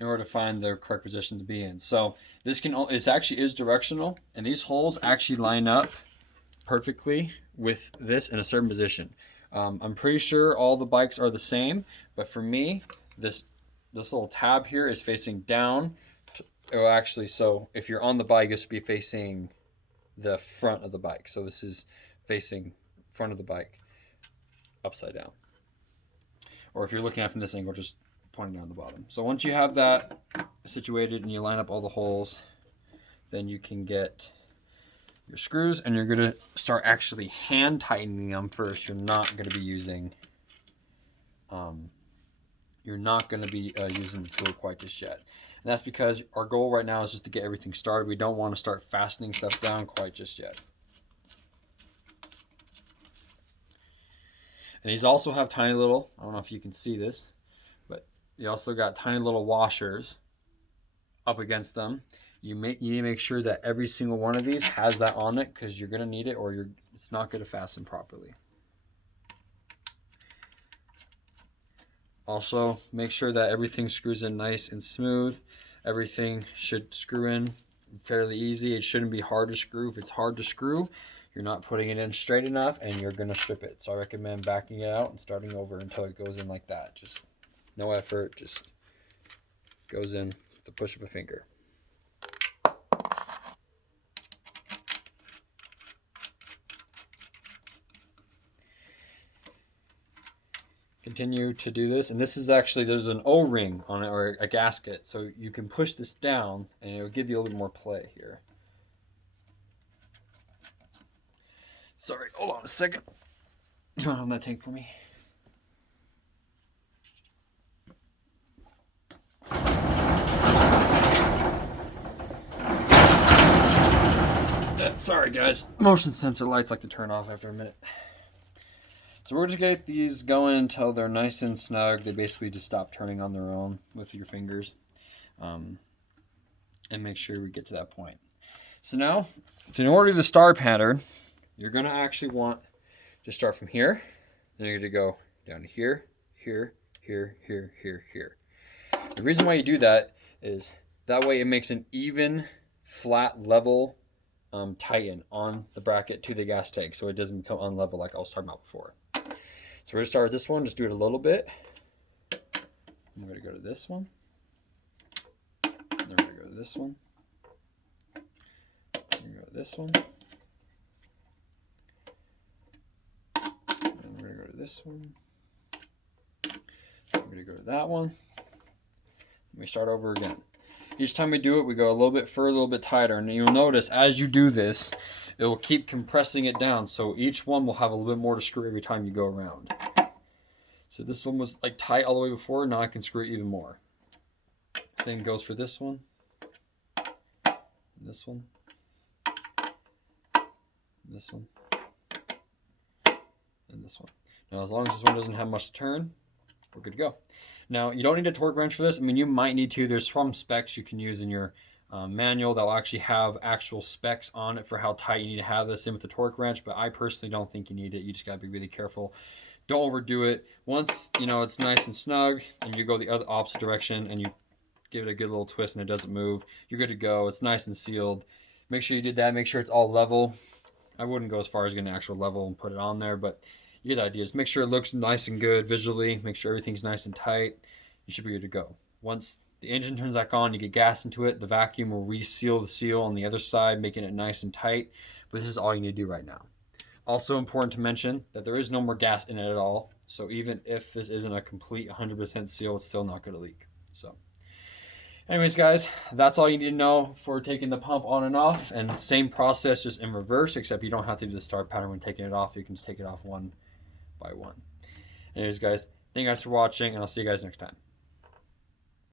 in order to find the correct position to be in. So this it actually is directional, and these holes actually line up perfectly with this in a certain position. I'm pretty sure all the bikes are the same, but for me, this little tab here is facing down. Actually, so if you're on the bike, this would be facing the front of the bike. So this is facing front of the bike upside down. Or if you're looking at it from this angle, just pointing down the bottom. So once you have that situated and you line up all the holes, then you can get your screws, and you're going to start actually hand tightening them first. You're not going to be using using the tool quite just yet. And that's because our goal right now is just to get everything started. We don't want to start fastening stuff down quite just yet. And these also have tiny little, I don't know if you can see this, but you also got tiny little washers up against them. You need to make sure that every single one of these has that on it, because you're going to need it, or it's not going to fasten properly. Also, make sure that everything screws in nice and smooth. Everything should screw in fairly easy. It shouldn't be hard to screw. If it's hard to screw, you're not putting it in straight enough, and you're going to strip it. So I recommend backing it out and starting over until it goes in like that. Just no effort, just goes in with the push of a finger. Continue to do this, and this is actually, there's an O-ring on it, or a gasket, so you can push this down and it will give you a little bit more play here. Sorry, hold on a second. Turn on that tank for me. Sorry guys, motion sensor lights like to turn off after a minute. So we're going to get these going until they're nice and snug. They basically just stop turning on their own with your fingers. And make sure we get to that point. So now, in order to do the star pattern, you're going to actually want to start from here. Then you're going to go down to here, here, here, here, here, here. The reason why you do that is that way it makes an even, flat, level tighten on the bracket to the gas tank, so it doesn't become unlevel like I was talking about before. So we're going to start with this one, just do it a little bit. I'm going to go to this one. And then we're going to go to this one. We're going to go to this one. And we're going to go to this one. We're going to go to that one. And we start over again. Each time we do it, we go a little bit further, a little bit tighter. And you'll notice as you do this, it will keep compressing it down. So each one will have a little bit more to screw every time you go around. So this one was like tight all the way before. Now I can screw it even more. Same goes for this one. And this one. And this one. And this one. Now as long as this one doesn't have much to turn, we're good to go. Now you don't need a torque wrench for this. I mean, you might need to. There's some specs you can use in your manual that will actually have actual specs on it for how tight you need to have this in with the torque wrench, but I personally don't think you need it. You just got to be really careful. Don't overdo it. Once you know it's nice and snug and you go the other opposite direction and you give it a good little twist and it doesn't move, you're good to go. It's nice and sealed. Make sure you did that. Make sure it's all level. I wouldn't go as far as getting an actual level and put it on there, but you get the idea. Just make sure it looks nice and good visually. Make sure everything's nice and tight. You should be good to go. Once the engine turns back on, you get gas into it, the vacuum will reseal the seal on the other side, making it nice and tight. But this is all you need to do right now. Also important to mention that there is no more gas in it at all. So even if this isn't a complete 100% seal, it's still not going to leak. So anyways, guys, that's all you need to know for taking the pump on and off. And same process, just in reverse, except you don't have to do the start pattern when taking it off. You can just take it off one by one. Anyways, guys, thank you guys for watching, and I'll see you guys next time.